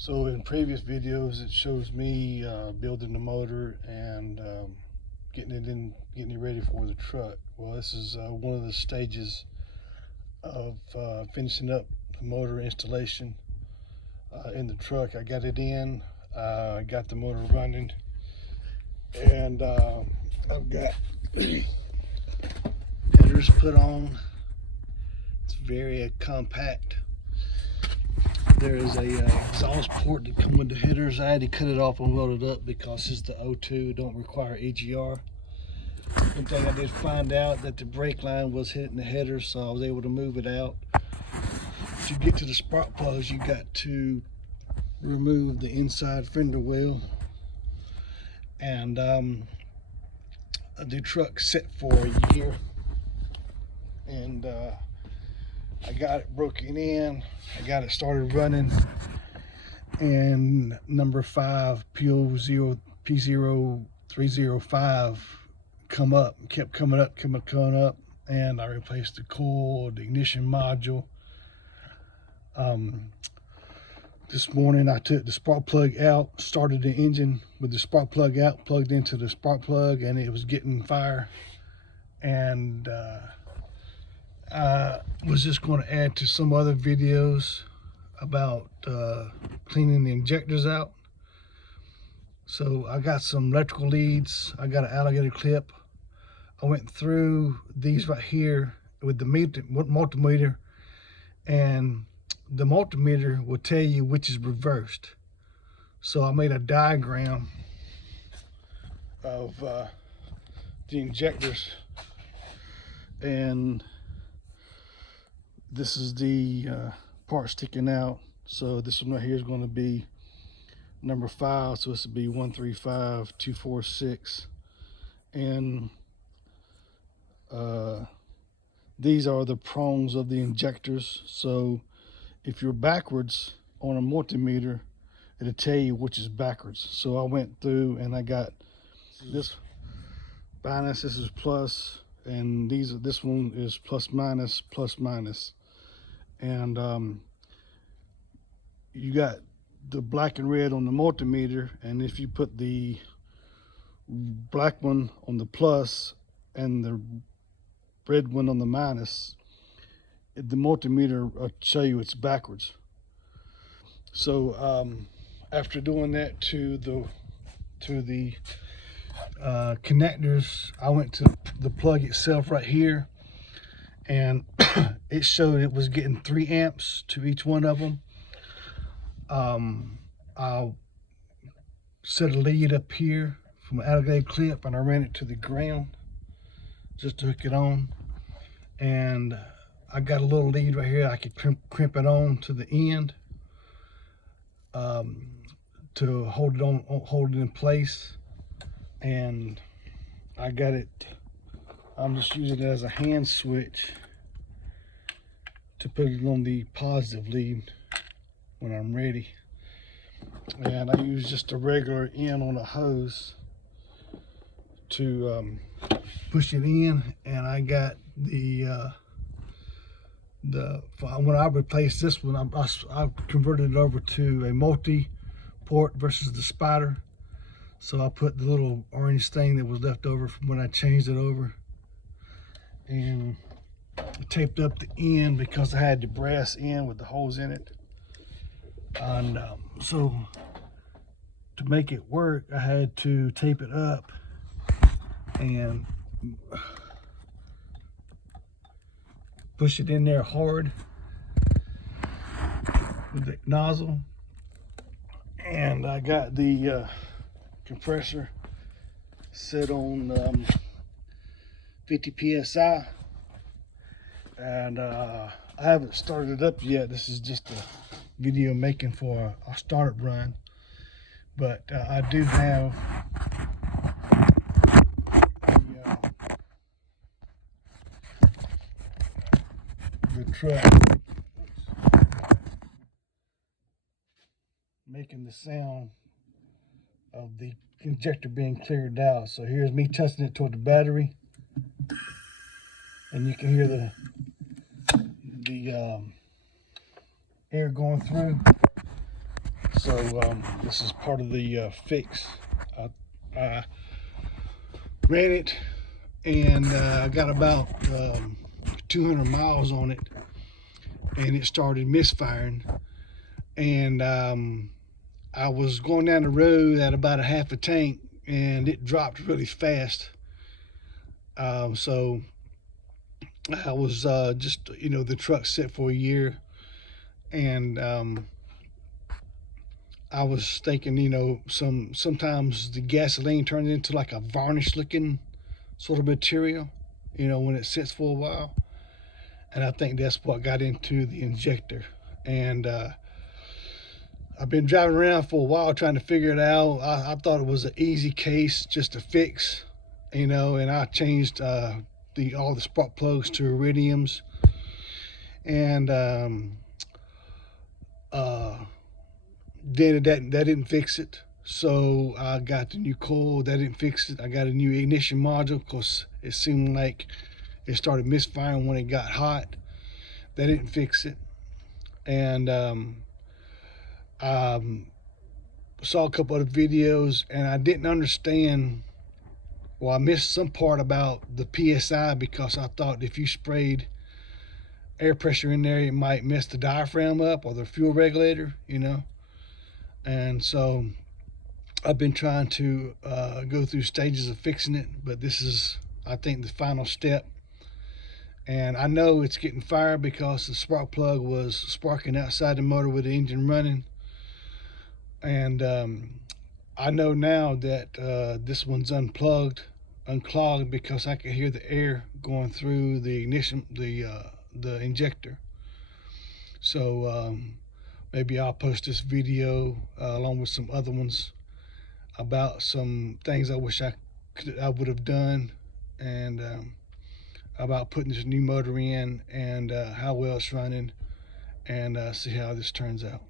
So in previous videos, it shows me building the motor and getting it ready for the truck. Well, this is one of the stages of finishing up the motor installation in the truck. I got it in, I got the motor running, and I've got headers put on. It's very compact. There is a exhaust port that comes with the headers. I had to cut it off and weld it up because it's the O2, don't require EGR. One thing I did find out that the brake line was hitting the header, so I was able to move it out. To get to the spark plugs, you got to remove the inside fender wheel, and the truck set for a year, and I got it broken in, I got it started running, and number 5 P0305 kept coming up, and I replaced the coil, the ignition module. This morning I took the spark plug out, started the engine with the spark plug out, plugged into the spark plug, and it was getting fire. And I was just going to add to some other videos about cleaning the injectors out. So I got some electrical leads, I got an alligator clip. I went through these right here with the multimeter, and the multimeter will tell you which is reversed. So I made a diagram of the injectors, and this is the part sticking out. So this one right here is going to be number 5, so this would be 135246, and these are the prongs of the injectors. So if you're backwards on a multimeter, it'll tell you which is backwards. So I went through and I got this minus, this is plus, and this one is plus minus, and you got the black and red on the multimeter, and if you put the black one on the plus and the red one on the minus, the multimeter will show you it's backwards. So after doing that to the connectors, I went to the plug itself right here, and it showed it was getting 3 amps to each one of them. I'll set a lead up here from an alligator clip, and I ran it to the ground just to hook it on, and I got a little lead right here. I could crimp it on to the end to hold it in place, and I got it. I'm just using it as a hand switch to put it on the positive lead when I'm ready. And I use just a regular end on a hose to push it in, and I got when I replaced this one, I converted it over to a multi-port versus the spider. So I put the little orange thing that was left over from when I changed it over, and taped up the end because I had the brass end with the holes in it. And so to make it work, I had to tape it up and push it in there hard with the nozzle. And I got the compressor set on 50 psi, and I haven't started it up yet. This is just a video making for a startup run, but I do have the truck making the sound of the injector being cleared out. So here's me testing it toward the battery, and you can hear the air going through. So this is part of the fix. I ran it, and I got about 200 miles on it, and it started misfiring. And I was going down the road at about a half a tank, and it dropped really fast. So I was just, the truck set for a year, and I was thinking, sometimes the gasoline turns into like a varnish looking sort of material, when it sits for a while. And I think that's what got into the injector. And I've been driving around for a while trying to figure it out. I thought it was an easy case just to fix, and I changed all the spark plugs to iridiums. And then that didn't fix it. So I got the new coil. That didn't fix it. I got a new ignition module because it seemed like it started misfiring when it got hot. That didn't fix it. And saw a couple of videos, and I didn't understand. Well, I missed some part about the PSI because I thought if you sprayed air pressure in there, it might mess the diaphragm up or the fuel regulator, And so I've been trying to go through stages of fixing it, but this is, I think, the final step. And I know it's getting fired because the spark plug was sparking outside the motor with the engine running. And I know now that this one's unclogged because I can hear the air going through the ignition, the injector. So maybe I'll post this video along with some other ones about some things I wish I would have done, and about putting this new motor in, and how well it's running, and see how this turns out.